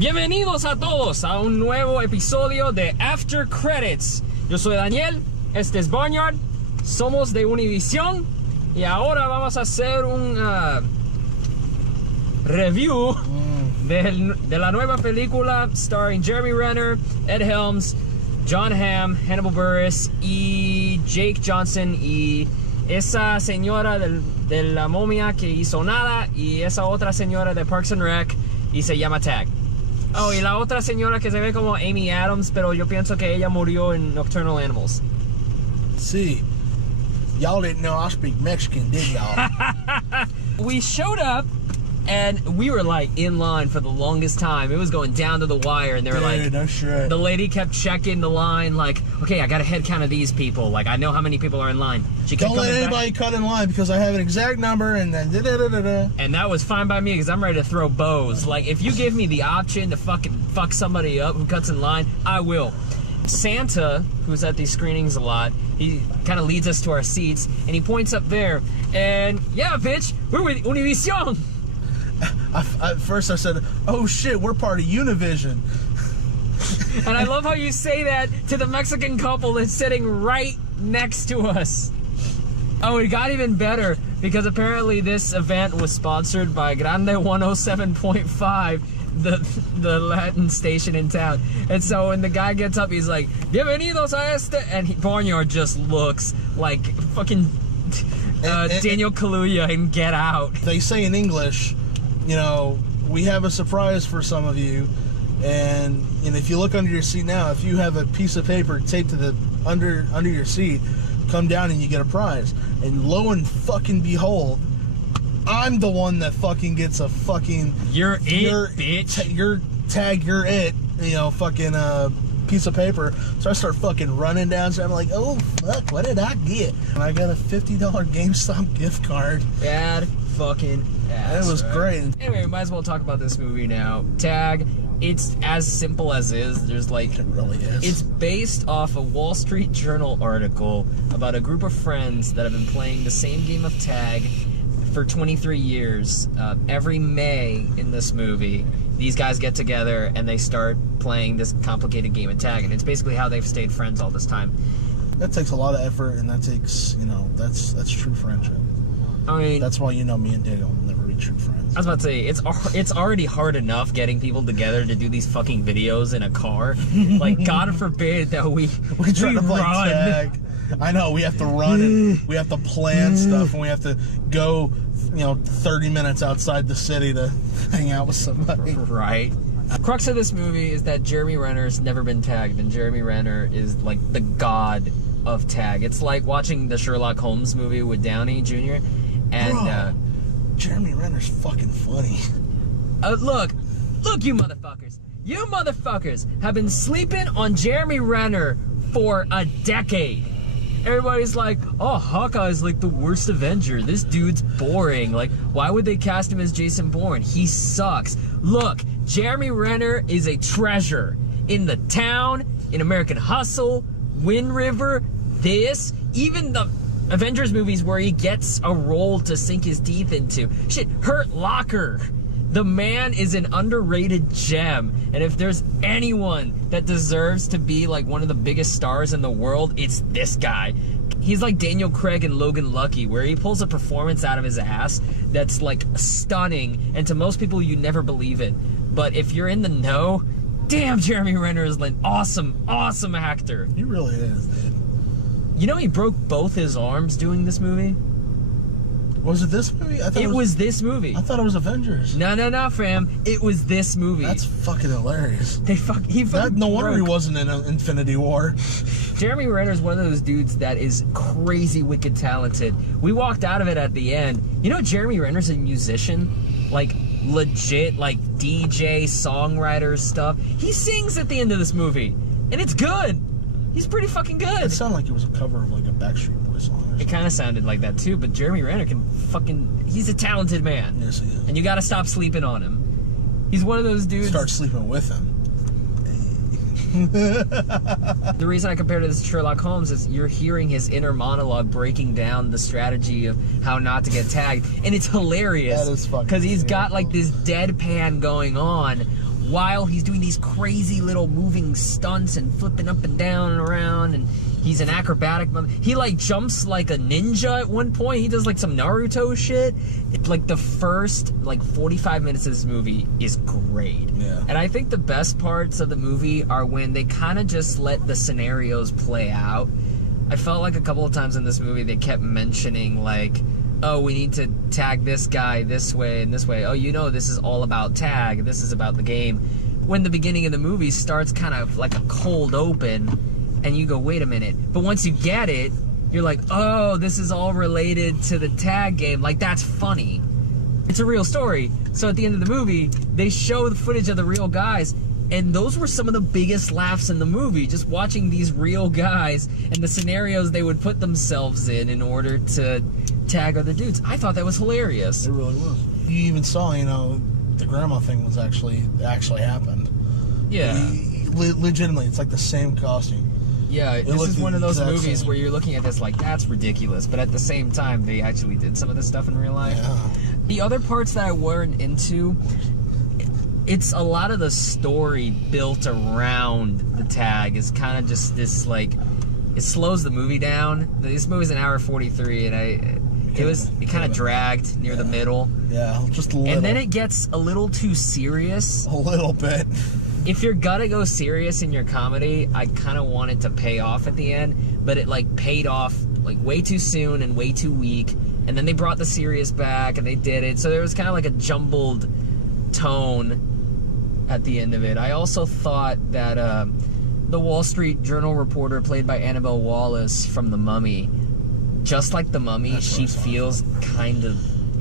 Bienvenidos a todos a un nuevo episodio de After Credits. Yo soy Daniel, este es Barnyard, somos de Univision y ahora vamos a hacer un review de la nueva película starring Jeremy Renner, Ed Helms, John Hamm, Hannibal Buress y Jake Johnson y esa señora de la momia que hizo nada y esa otra señora de Parks and Rec y se llama Tag. Oh, y la otra señora que se ve como Amy Adams, pero yo pienso que ella murió en Nocturnal Animals. See, y'all didn't know I speak Mexican, did y'all? We showed up and we were like in line for the longest time. It was going down to the wire and they were like, no shit. The lady kept checking the line like, okay, I got a head count of these people. Like, I know how many people are in line. She kept Don't let coming anybody back. cut in line because I have an exact number and then da-da-da-da-da. And that was fine by me because I'm ready to throw bows. Like, if you give me the option to fucking fuck somebody up who cuts in line, I will. Santa, who's at these screenings a lot, he kind of leads us to our seats and he points up there and, yeah, bitch, we're with Univision. At first I said, oh shit, we're part of Univision. And I love how you say that to the Mexican couple that's sitting right next to us. Oh, it got even better because apparently this event was sponsored by Grande 107.5, the Latin station in town. And so when the guy gets up, he's like, Bienvenidos a este, and Barnyard just looks like fucking Daniel Kaluuya in Get Out. They say in English, you know, we have a surprise for some of you, and if you look under your seat now, if you have a piece of paper taped to the under your seat, come down and you get a prize. And lo and fucking behold, I'm the one that fucking gets a fucking bitch. Your tag, you're it, fucking piece of paper. So I start fucking running down, so I'm like, oh fuck, what did I get? And I got a $50 GameStop gift card. Bad fucking ass. It was great. Anyway, we might as well talk about this movie now. Tag, it's as simple as is. There's like, it really is. It's based off a Wall Street Journal article about a group of friends that have been playing the same game of tag for 23 years. Every May in this movie, these guys get together and they start playing this complicated game of tag, and it's basically how they've stayed friends all this time. That takes a lot of effort, and that takes, that's true friendship. I mean, that's why me and Daniel will never be true friends. I was about to say, it's already hard enough getting people together to do these fucking videos in a car. Like, God forbid that we try to play tag. I know, we have to run and we have to plan stuff, and we have to go, 30 minutes outside the city to hang out with somebody. Right. The crux of this movie is that Jeremy Renner's never been tagged, and Jeremy Renner is like the god of tag. It's like watching the Sherlock Holmes movie with Downey Jr. And bro, Jeremy Renner's fucking funny. Look, you motherfuckers. You motherfuckers have been sleeping on Jeremy Renner for a decade. Everybody's like, oh, Hawkeye's like the worst Avenger. This dude's boring. Like, why would they cast him as Jason Bourne? He sucks. Look, Jeremy Renner is a treasure in The Town, in American Hustle, Wind River, this, even the Avengers movies where he gets a role to sink his teeth into. Shit, Hurt Locker. The man is an underrated gem, and if there's anyone that deserves to be like one of the biggest stars in the world, it's this guy. He's like Daniel Craig and Logan Lucky, where he pulls a performance out of his ass that's like stunning, and to most people you never believe it. But if you're in the know, damn, Jeremy Renner is an awesome actor. He really is, dude. You know he broke both his arms doing this movie? Was it this movie? It was this movie. I thought it was Avengers. No, fam. It was this movie. That's fucking hilarious. No wonder he wasn't in Infinity War. Jeremy Renner's one of those dudes that is crazy wicked talented. We walked out of it at the end. You know Jeremy Renner's a musician? Like, legit, like, DJ, songwriter stuff. He sings at the end of this movie. And it's good. He's pretty fucking good. It sounded like it was a cover of like a Backstreet Boys song. It kind of sounded like that too, but Jeremy Renner can he's a talented man. Yes, he is. And you gotta stop sleeping on him. He's one of those dudes. Start sleeping with him. The reason I compared it to Sherlock Holmes is you're hearing his inner monologue breaking down the strategy of how not to get tagged, and it's hilarious. That is fucking because he's got like this deadpan going on while he's doing these crazy little moving stunts and flipping up and down and around, and he's an acrobatic. He like jumps like a ninja at one point. He does like some Naruto shit. Like the first like 45 minutes of this movie is great. Yeah. And I think the best parts of the movie are when they kind of just let the scenarios play out. I felt like a couple of times in this movie they kept mentioning like, oh, we need to tag this guy this way and this way. Oh, you know, this is all about tag. This is about the game. When the beginning of the movie starts kind of like a cold open, and you go, wait a minute. But once you get it, you're like, oh, this is all related to the tag game. Like, that's funny. It's a real story. So at the end of the movie, they show the footage of the real guys, and those were some of the biggest laughs in the movie, just watching these real guys and the scenarios they would put themselves in order to tag other dudes. I thought that was hilarious. It really was. You even saw, you know, the grandma thing was actually happened. Yeah. Legitimately, it's like the same costume. Yeah, this is one of those movies same. where you're looking at this like, that's ridiculous, but at the same time, they actually did some of this stuff in real life. Yeah. The other parts that I weren't into, it's a lot of the story built around the tag is kind of just this, like, it slows the movie down. This movie's an hour 43, and it kind of dragged near the middle. Yeah, just a little. And then it gets a little too serious. A little bit. If you're gonna go serious in your comedy, I kind of want it to pay off at the end, but it like paid off like way too soon and way too weak, and then they brought the serious back and they did it, so there was kind of like a jumbled tone at the end of it. I also thought that the Wall Street Journal reporter played by Annabelle Wallis from The Mummy, just like The Mummy, she feels kind of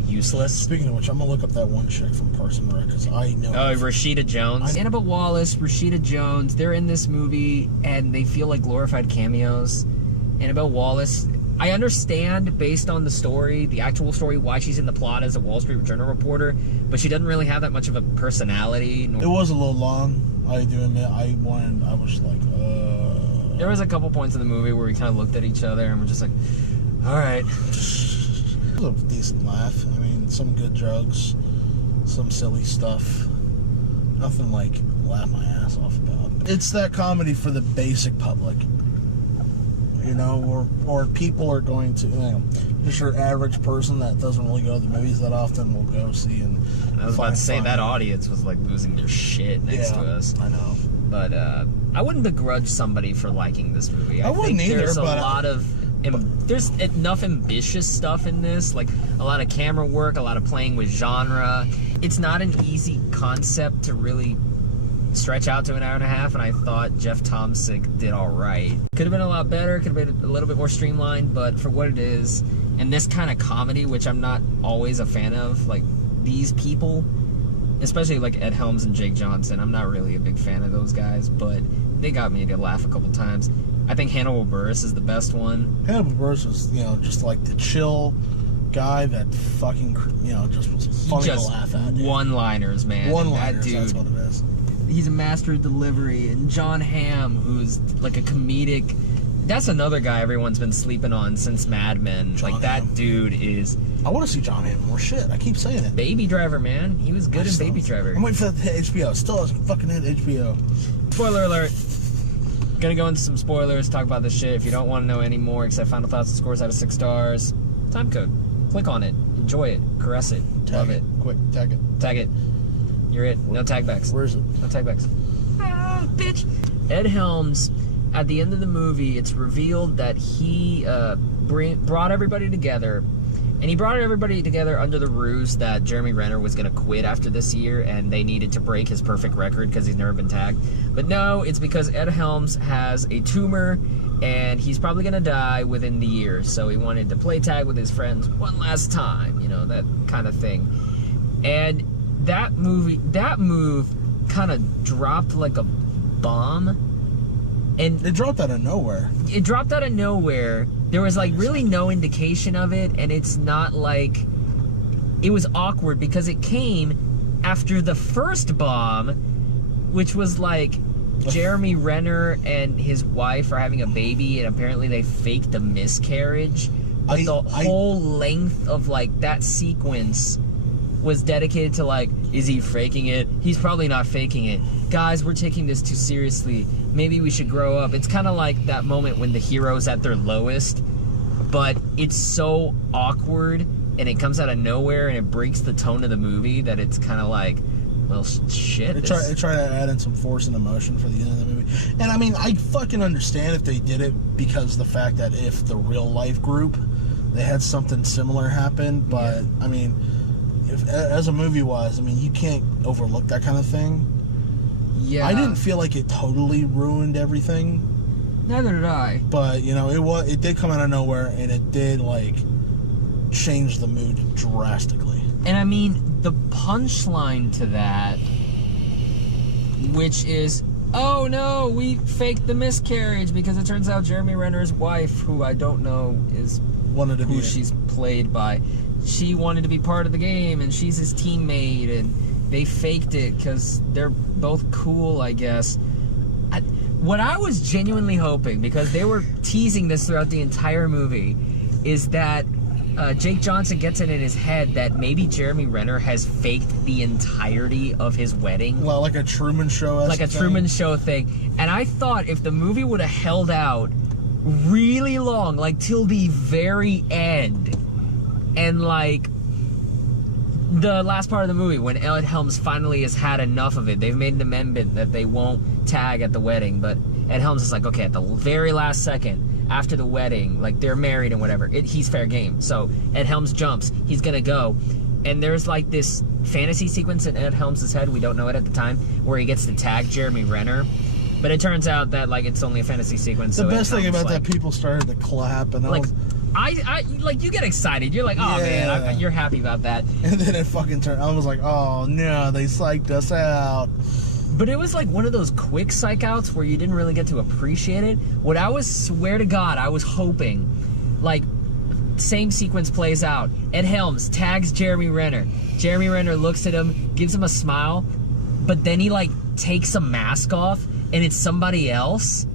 useless. Speaking of which, I'm gonna look up that one chick from Parks and Rec because I know. Oh, Rashida Jones. Annabelle Wallis, Rashida Jones, they're in this movie and they feel like glorified cameos. Annabelle Wallis, I understand based on the story, the actual story, why she's in the plot as a Wall Street Journal reporter, but she doesn't really have that much of a personality. It was a little long, I do admit. I was like, There was a couple points in the movie where we kind of looked at each other and we're just like, alright. It was a decent laugh. I mean, some good drugs, some silly stuff. Nothing like laugh my ass off about. It's that comedy for the basic public. You know, or people are going to, you know, just your average person that doesn't really go to the movies that often will go see and I was about to say that audience was like losing their shit next to us. I know. But I wouldn't begrudge somebody for liking this movie. I wouldn't think either, there's a but lot of there's enough ambitious stuff in this, like a lot of camera work, a lot of playing with genre. It's not an easy concept to really stretch out to an hour and a half, and I thought Jeff Tomsic did all right. Could have been a lot better, could have been a little bit more streamlined, but for what it is, and this kind of comedy, which I'm not always a fan of, like these people, especially like Ed Helms and Jake Johnson, I'm not really a big fan of those guys, but they got me to laugh a couple times. I think Hannibal Buress is the best one. Hannibal Buress was, you know, just like the chill guy that fucking, you know, just was funny to laugh at. One-liners, man. One-liners, that dude, that's what it is. He's a master of delivery. And John Hamm, who's like a comedic... That's another guy everyone's been sleeping on since Mad Men. John like, that Hamm. Dude is... I want to see John Hamm more shit. I keep saying it. Baby Driver, man. He was good in Baby Driver. I'm waiting for that to hit HBO. Still hasn't fucking hit HBO. Spoiler alert. Gonna go into some spoilers, talk about this shit. If you don't want to know any more, except final thoughts and scores out of 6 stars, time code. Click on it. Enjoy it. Caress it. Love it. Quick, tag it. Tag it. You're it. No tag backs. Where is it? No tag backs. Ah, bitch. Ed Helms, at the end of the movie, it's revealed that he brought everybody together. And he brought everybody together under the ruse that Jeremy Renner was going to quit after this year and they needed to break his perfect record because he's never been tagged. But no, it's because Ed Helms has a tumor and he's probably going to die within the year. So he wanted to play tag with his friends one last time, you know, that kind of thing. And that move kind of dropped like a bomb. And it dropped out of nowhere. It dropped out of nowhere. There was like really no indication of it, and it's not like... It was awkward because it came after the first bomb, which was like Jeremy Renner and his wife are having a baby, and apparently they faked a miscarriage. But the whole length of like that sequence was dedicated to like Is he faking it? He's probably not faking it. Guys, we're taking this too seriously. Maybe we should grow up. It's kind of like that moment when the hero's at their lowest, but it's so awkward and it comes out of nowhere and it breaks the tone of the movie that it's kind of like, well, shit. They try to add in some force and emotion for the end of the movie. And I mean, I fucking understand if they did it because the fact that if the real life group, they had something similar happen, but yeah. I mean, as a movie wise, I mean, you can't overlook that kind of thing. Yeah. I didn't feel like it totally ruined everything. Neither did I. But, you know, it did come out of nowhere, and it did, like, change the mood drastically. And I mean, the punchline to that, which is, oh no, we faked the miscarriage, because it turns out Jeremy Renner's wife, who I don't know is who she's played by, she wanted to be part of the game, and she's his teammate, and they faked it because they're both cool, I guess. What I was genuinely hoping, because they were teasing this throughout the entire movie, is that Jake Johnson gets it in his head that maybe Jeremy Renner has faked the entirety of his wedding. Well, like a Truman Show. Like a Truman Show thing. And I thought if the movie would have held out really long, like till the very end, and like the last part of the movie when Ed Helms finally has had enough of it, they've made an amendment that they won't tag at the wedding, but Ed Helms is like, okay, at the very last second after the wedding, like they're married and whatever, he's fair game. So Ed Helms jumps, he's gonna go, and there's like this fantasy sequence in Ed Helms' head, we don't know it at the time, where he gets to tag Jeremy Renner. But it turns out that like it's only a fantasy sequence. The best thing about that, people started to clap, and I like, you get excited. You're like, oh yeah, man, you're happy about that. And then it fucking turned. I was like, oh no, they psyched us out. But it was like one of those quick psych outs where you didn't really get to appreciate it. What I was, swear to God, I was hoping, like, same sequence plays out. Ed Helms tags Jeremy Renner. Jeremy Renner looks at him, gives him a smile, but then he like takes a mask off and it's somebody else.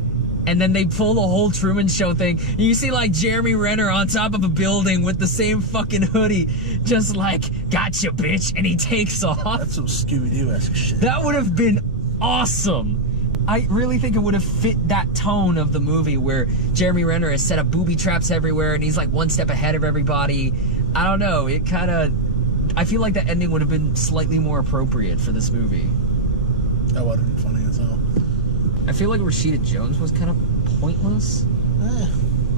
And then they pull the whole Truman Show thing. And you see like Jeremy Renner on top of a building with the same fucking hoodie, just like, gotcha, bitch, and he takes off. That's some Scooby-Doo-esque shit. That would have been awesome. I really think it would have fit that tone of the movie where Jeremy Renner has set up booby traps everywhere and he's like one step ahead of everybody. I don't know, it kind of, I feel like the ending would have been slightly more appropriate for this movie. That would have been funny as hell. I feel like Rashida Jones was kind of pointless.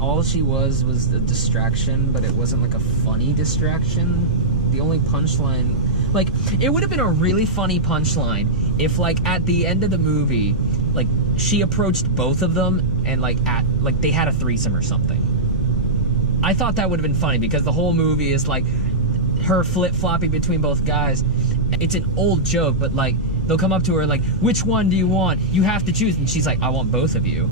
All she was a distraction, but it wasn't like a funny distraction. The only punchline, like, it would have been a really funny punchline if, like, at the end of the movie, like, she approached both of them and, like, they had a threesome or something. I thought that would have been funny because the whole movie is, like, her flip-flopping between both guys. It's an old joke, but, like, they'll come up to her like, which one do you want? You have to choose. And she's like, I want both of you.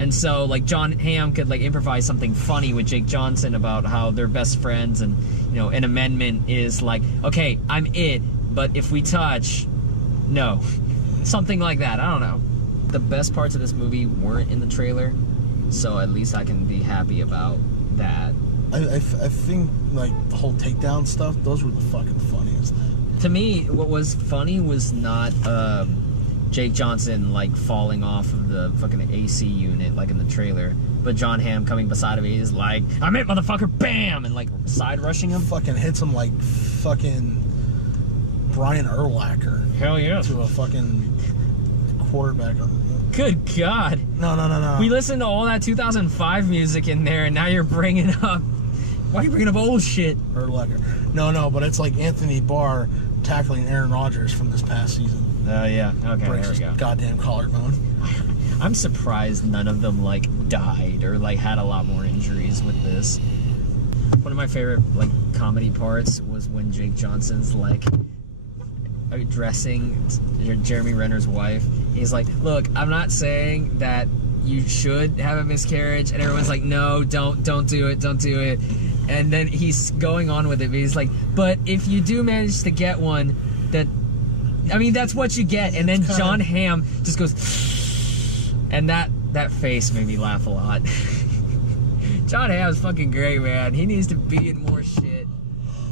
And so, like, John Hamm could, like, improvise something funny with Jake Johnson about how they're best friends. And, you know, an amendment is like, okay, I'm it, but if we touch, no. Something like that. I don't know. The best parts of this movie weren't in the trailer, so at least I can be happy about that. I think, like, the whole takedown stuff, those were the fucking funniest. To me, what was funny was not Jake Johnson, like, falling off of the fucking AC unit, like in the trailer, but John Hamm coming beside of me is like, I'm it, motherfucker, bam! And, like, side rushing him. Fucking hits him like fucking Brian Urlacher. Hell yeah. To a fucking quarterback. Good God. No. We listened to all that 2005 music in there, and now you're bringing up... Why are you bringing up old shit? Urlacher. No, but it's like Anthony Barr tackling Aaron Rodgers from this past season. Oh, yeah. Okay, breaks there we go. His goddamn collarbone. I'm surprised none of them, like, died or, like, had a lot more injuries with this. One of my favorite, like, comedy parts was when Jake Johnson's, like, addressing Jeremy Renner's wife. He's like, look, I'm not saying that you should have a miscarriage. And everyone's like, no, don't do it. And then he's going on with it, but he's like, but if you do manage to get one, that's what you get. And then John Hamm just goes, and that face made me laugh a lot. John Hamm's fucking great, man. He needs to be in more shit.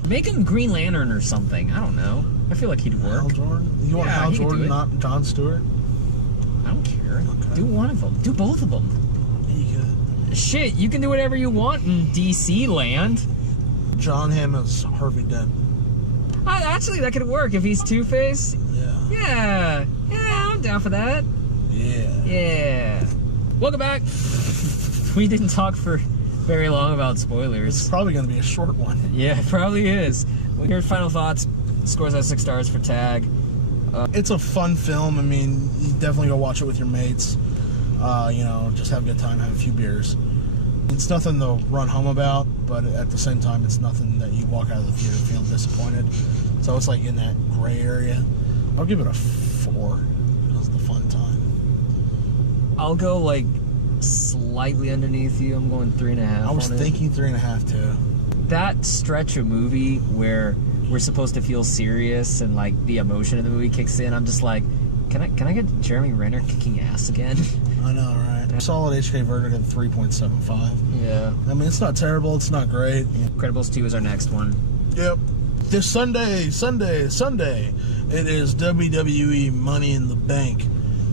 Make him Green Lantern or something. I don't know. I feel like he'd work. Hal Jordan? You want Hal Jordan, not Jon Stewart? I don't care. Okay. Do one of them. Do both of them. Yeah, you could. Shit, you can do whatever you want in DC land. John Hamm is Harvey Dent. Actually, that could work if he's Two-Face. Yeah. Yeah, I'm down for that. Yeah. Welcome back. We didn't talk for very long about spoilers. It's probably going to be a short one. Yeah, it probably is. Well, here's final thoughts. Scores out 6 stars for Tag. It's a fun film. I mean, you definitely go watch it with your mates. You know, just have a good time, have a few beers. It's nothing to run home about, but at the same time, it's nothing that you walk out of the theater feeling disappointed. So it's like in that gray area. I'll give it a 4. It was the fun time. I'll go like slightly underneath you. I'm going 3.5. I was thinking 3.5 too. That stretch of movie where we're supposed to feel serious and like the emotion of the movie kicks in, I'm just like, can I get Jeremy Renner kicking ass again? I know, right? Solid HK verdict at 3.75. Yeah. I mean, it's not terrible. It's not great. Incredibles 2 is our next one. Yep. This Sunday, it is WWE Money in the Bank.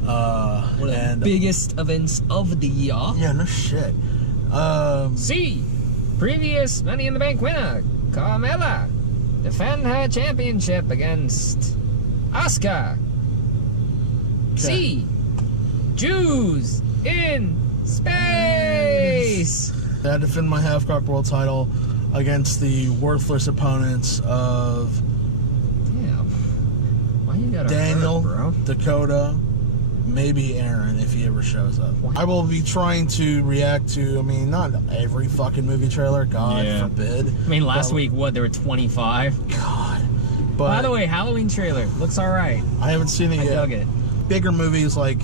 One of the biggest events of the year. Yeah, no shit. C. Previous Money in the Bank winner, Carmella, defend her championship against Asuka. C. Jews in space. I defend my HalfKocked world title against the worthless opponents of Why you gotta Daniel, hurt, bro? Dakota, maybe Aaron if he ever shows up. I will be trying to react to, I mean, not every fucking movie trailer, God forbid. I mean, last week, what, there were 25? God. But by the way, Halloween trailer looks alright. I haven't seen it yet. I dug it. Bigger movies, like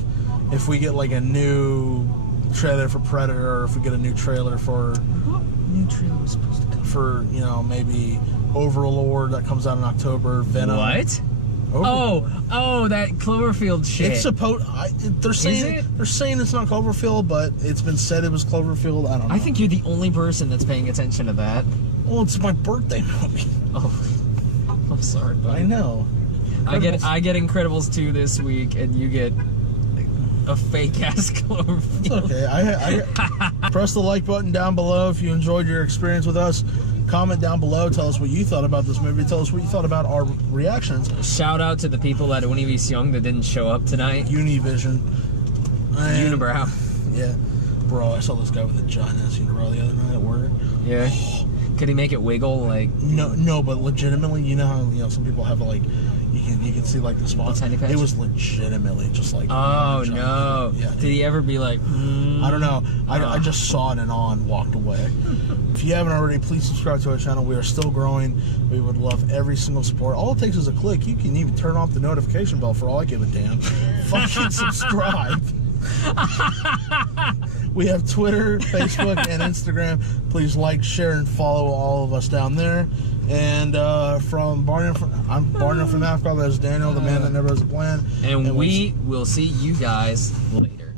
if we get like a new trailer for Predator, or if we get a new trailer for What new trailer was supposed to come? For, you know, maybe Overlord that comes out in October, Venom. What? Oh, that Cloverfield shit. It's supposed. They're saying it's not Cloverfield, but it's been said it was Cloverfield. I don't know. I think you're the only person that's paying attention to that. Well, it's my birthday movie. Oh, I'm sorry, buddy. I know. I get Incredibles 2 this week, and you get a fake ass Cloverfield. It's okay. I press the like button down below if you enjoyed your experience with us. Comment down below. Tell us what you thought about this movie. Tell us what you thought about our reactions. Shout out to the people at Univision that didn't show up tonight. Univision. Unibrow. Yeah. Bro, I saw this guy with a giant ass unibrow the other night at work. Yeah. Could he make it wiggle like? No, but legitimately, you know how some people have like you can see like the spots. Tiny patch? It was legitimately just like. Oh no! Yeah. Did he ever be like? I don't know. I just saw it and walked away. If you haven't already, please subscribe to our channel. We are still growing. We would love every single support. All it takes is a click. You can even turn off the notification bell for all I give a damn. Fucking subscribe. We have Twitter, Facebook, and Instagram. Please like, share, and follow all of us down there. And from Barnyard, I'm Barnyard from HalfKocked. That's Daniel, the man that never has a plan. And we will see you guys later.